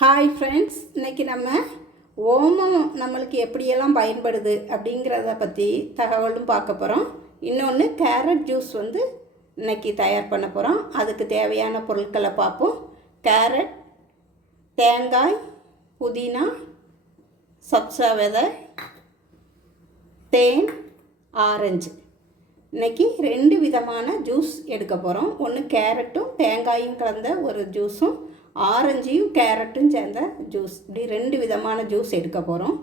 Hi friends இன்றைக்கி நம்ம ஓமம் நம்மளுக்கு எப்படியெல்லாம் பயன்படுது அப்படிங்கிறத பற்றி தகவலும் பார்க்க போகிறோம் இன்னொன்று கேரட் ஜூஸ் வந்து இன்றைக்கி தயார் பண்ண போகிறோம் அதுக்கு தேவையான பொருட்களை பார்ப்போம். கேரட் தேங்காய் புதினா சப்சா விதை தேன் ஆரஞ்சு. இன்றைக்கி ரெண்டு விதமான ஜூஸ் எடுக்க போகிறோம் ஒன்று கேரட்டும் தேங்காயும் கலந்த ஒரு ஜூஸும் ஆரஞ்சையும் கேரட்டும் சேர்ந்த ஜூஸ். இப்படி ரெண்டு விதமான ஜூஸ் எடுக்க போகிறோம்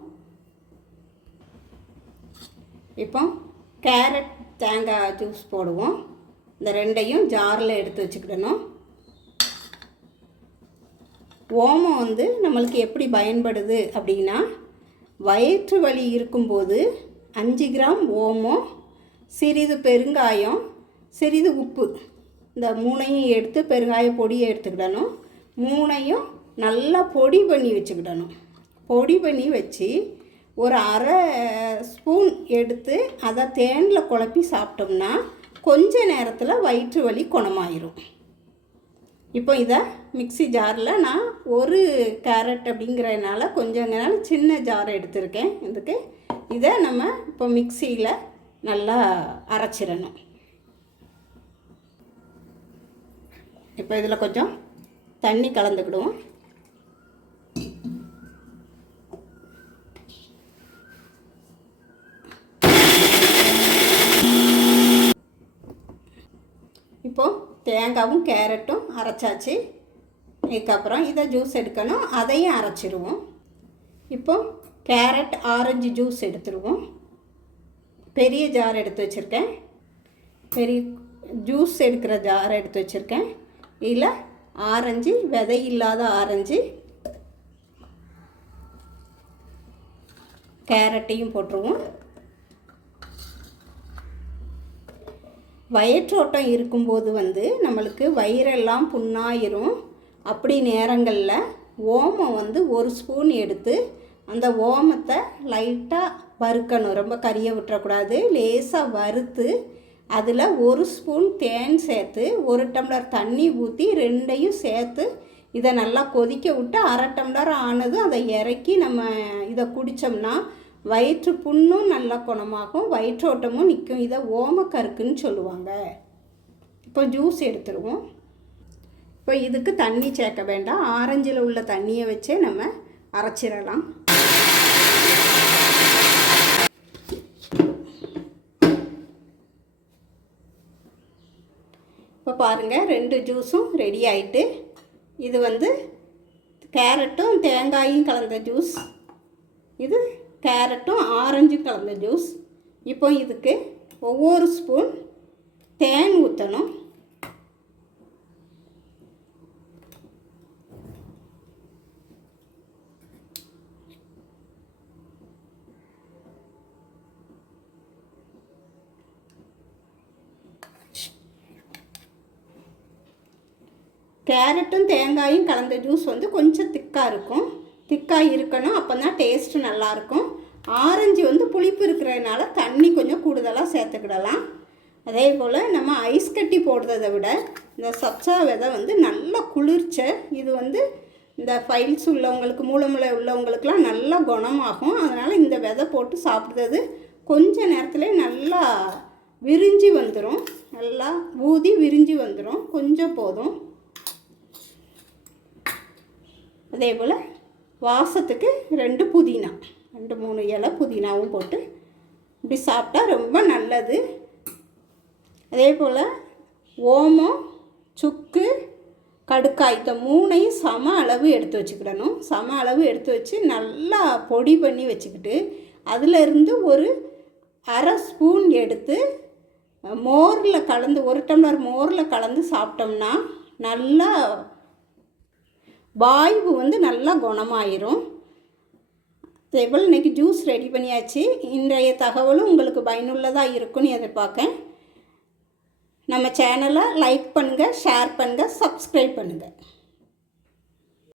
இப்போ கேரட் தேங்காய் ஜூஸ் போடுவோம். இந்த ரெண்டையும் ஜாரில் எடுத்து வச்சுக்கிடணும். ஓமம் வந்து நம்மளுக்கு எப்படி பயன்படுது அப்படின்னா வயிற்று வலி இருக்கும்போது அஞ்சு கிராம் ஓமம் சிறிது பெருங்காயம் சிறிது உப்பு. இந்த மூணையும் எடுத்து பெருங்காய பொடியை எடுத்துக்கிடணும். மூணையும் நல்லா பொடி பண்ணி வச்சுக்கிடணும் பொடி பண்ணி வச்சு ஒரு அரை ஸ்பூன் எடுத்து அதை தேனில் குழப்பி சாப்பிட்டோம்னா கொஞ்ச நேரத்தில் வயிற்று வலி குணமாயிரும். இப்போ இதை மிக்ஸி ஜாரில் நான் ஒரு கேரட் அப்படிங்கிறதுனால கொஞ்சங்கனால சின்ன ஜார் எடுத்திருக்கேன். இதுக்கு இதை நம்ம இப்போ மிக்சியில் நல்லா அரைச்சிடணும். இப்போ இதில் கொஞ்சம் தண்ணி கலந்துக்கிடுவோம். இப்போது தேங்காவும் கேரட்டும் அரைச்சாச்சு. இதுக்கப்புறம் இதை ஜூஸ் எடுக்கணும். அதையும் அரைச்சிடுவோம் இப்போது கேரட் ஆரஞ்சு ஜூஸ் எடுத்துருவோம். பெரிய ஜார் எடுத்து வச்சுருக்கேன். பெரிய ஜூஸ் எடுக்கிற ஜார் எடுத்து வச்சுருக்கேன். இதில் ஆரஞ்சு விதை இல்லாத ஆரஞ்சு. கேரட்டையும் போட்டுருவோம். வயிற்றோட்டம் இருக்கும்போது வந்து நம்மளுக்கு வயிறெல்லாம் புண்ணாயிரும். அப்படி நேரங்களில் ஓமம் வந்து ஒரு ஸ்பூன் எடுத்து அந்த ஓமத்தை லைட்டாக வறுக்கணும். ரொம்ப கறியை விட்டுறக்கூடாது. லேசாக வறுத்து அதில் ஒரு ஸ்பூன் தேன் சேர்த்து ஒரு டம்ளர் தண்ணி ஊற்றி ரெண்டையும் சேர்த்து இதை நல்லா கொதிக்க விட்டு அரை டம்ளர் ஆனதும் அதை இறக்கி நம்ம இதை குடித்தோம்னா வயிற்று புண்ணும் நல்லா குணமாகும் வயிற்றோட்டமும் நிற்கும். இதை ஓமக்கருக்குன்னு சொல்லுவாங்க. இப்போ ஜூஸ் எடுத்துருவோம். இப்போ இதுக்கு தண்ணி சேர்க்க வேண்டாம். ஆரஞ்சில் உள்ள தண்ணியை வச்சே நம்ம அரைச்சிடலாம். பாருங்கள் ரெண்டு ஜூஸும் ரெடி ஆயிட்டு இது வந்து கேரட்டும் தேங்காயும் கலந்த ஜூஸ் இது கேரட்டும் ஆரஞ்சும் கலந்த ஜூஸ் இப்போ இதுக்கு ஒவ்வொரு ஸ்பூன் தேன் ஊற்றணும் கேரட்டும் தேங்காயும் கலந்த ஜூஸ் வந்து கொஞ்சம் திக்காக இருக்கும். திக்காக இருக்கணும் அப்போ தான் டேஸ்ட்டு நல்லாயிருக்கும் ஆரஞ்சு வந்து புளிப்பு இருக்கிறதுனால தண்ணி கொஞ்சம் கூடுதலாக சேர்த்துக்கிடலாம். அதே போல் நம்ம ஐஸ் கட்டி போடுறதை விட இந்த சப்சா விதை வந்து நல்ல குளிர்ச்ச. இது வந்து இந்த ஃபைல்ஸ் உள்ளவங்களுக்கு மூலமுலை உள்ளவங்களுக்கெலாம் நல்லா குணமாகும். அதனால் இந்த விதை போட்டு சாப்பிட்றது கொஞ்ச நேரத்தில் நல்லா விரிஞ்சு வந்துடும் நல்லா ஊதி விரிஞ்சு வந்துடும் கொஞ்சம் போதும். அதே போல் வாசத்துக்கு ரெண்டு புதினா ரெண்டு மூணு இலை புதினாவும் போட்டு இப்படி சாப்பிட்டா ரொம்ப நல்லது. அதே போல் ஓமம் சுக்கு கடுக்காய் இந்த மூணையும் சம அளவு எடுத்து வச்சுக்கிடணும். சம அளவு எடுத்து வச்சு நல்லா பொடி பண்ணி வச்சுக்கிட்டு அதிலிருந்து ஒரு அரை ஸ்பூன் எடுத்து மோரில் கலந்து ஒரு டம்ளர் மோரில் கலந்து சாப்பிட்டோம்னா நல்லா வாய்வு வந்து நல்லா குணமாயிரும். அதேபோல் இன்றைக்கி ஜூஸ் ரெடி பண்ணியாச்சு. இன்றைய தகவலும் உங்களுக்கு பயனுள்ளதாக இருக்குன்னு எதிர்பார்க்கேன். நம்ம சேனலை லைக் பண்ணுங்கள் ஷேர் பண்ணுங்கள் சப்ஸ்கிரைப் பண்ணுங்கள்